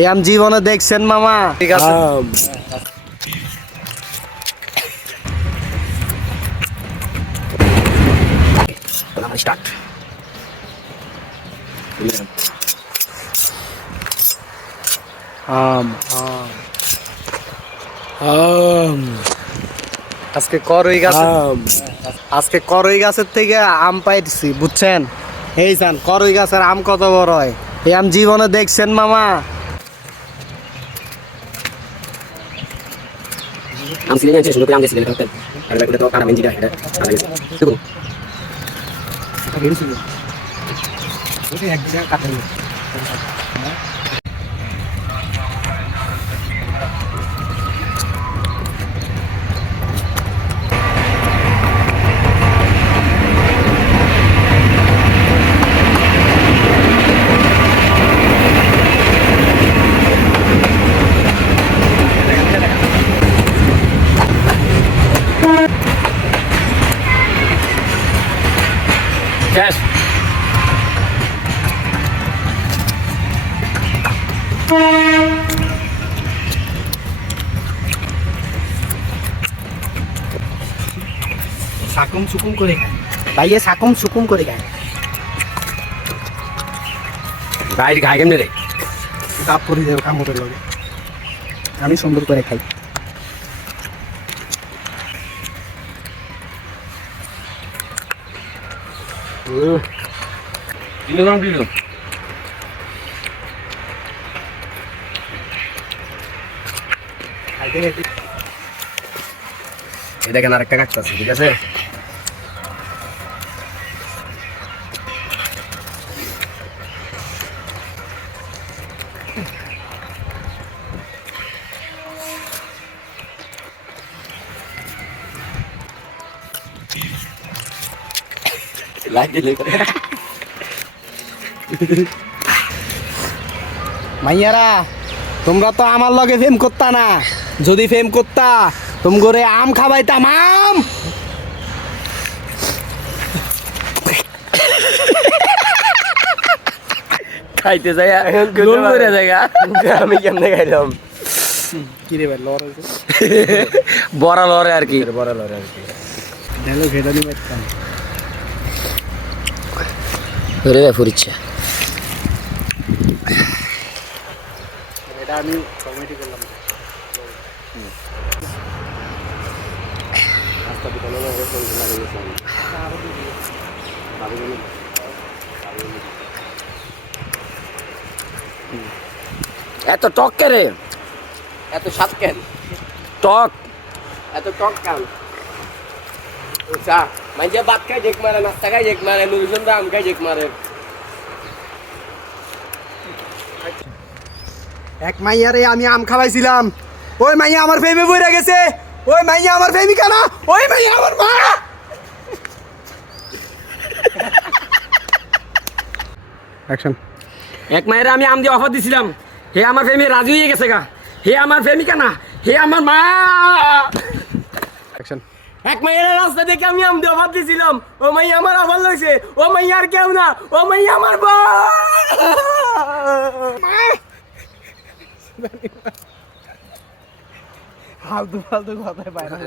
এই আম জীবনে দেখছেন মামা? ঠিক আছে, স্টার্ট। আম আম আম আজকে করই গাছ, আজকে করই গাছের থেকে আম পাইছি, বুঝছেন? এই জান করই গাছের আম কত বড় হয়, এই আম জীবনে দেখছেন মামা? আম সিলে নিয়ে শুরু করে আম দিয়েছিলেন কালকে। আর ব্যাপারটা তো কাটা মেঞ্জিটা এটা সারা গেছে। দেখো এটা বেরিয়েছিল, ওটা এক জায়গায় কাটাই। শেষ। সাকুম সুকুম করে খায় ভাইয়ে, সাকুম সুকুম করে খায়। গাইড গাই কেমনে রে? কাপ করে দেবো কামড়ের লগে, আমি সুন্দর করে খাই। কিলোগ্রাম কিলো খাইতে খাইতে এই দেখেন আরেকটা কাটতে আছে, ঠিক আছে? লাইট দিলে মাইয়ারা, তোমরা তো আমার লগে ফেম করতা না, যদি ফেম করতা তুমি করে আম খাবাইতাম। আম খাইতে যাই লোল করে জায়গা আমি কেমনে খাইলাম? কি রে ভাই, লড় হয়েছে বড় লরে আর কি, বড় লড় আর কি, ঢেলো ঘেটা নিয়ে পারতাম। রে ফুরিচ্ছে। এটা আমি কমিটি করলাম। এত টক কে রে? এত স্বাদ কেন? টক এত টক কেন? চা মাইজে ভাত খাই জেক মারে, নাস্তা খাই জেক মারে, নুরজন আম খাই জেক মারে। এক মাইয়ারে আমি আম খাওয়াইছিলাম, ওই মাইয়া আমার ফেমে বইরা গেছে, ওই মাইয়া আমার প্রেমিকা না, ওই মাইয়া আমার মা। অ্যাকশন। এক মায়ের আমি আম দিয়ে অফার দিছিলাম, হে আমার প্রেমে রাজি হয়ে গেছে গা, হে আমার প্রেমিকা না, হে আমার মা। অ্যাকশন। এক মাইয়ের রাস্তা দেখে আমি আম দিয়ে অফার দিছিলাম, ও মাইয়া আমার অফার লইছে, ও মাইয়া আর কেউ না, ও মাইয়া আমার মা। ফালতু ফালতু কথায় পায় না।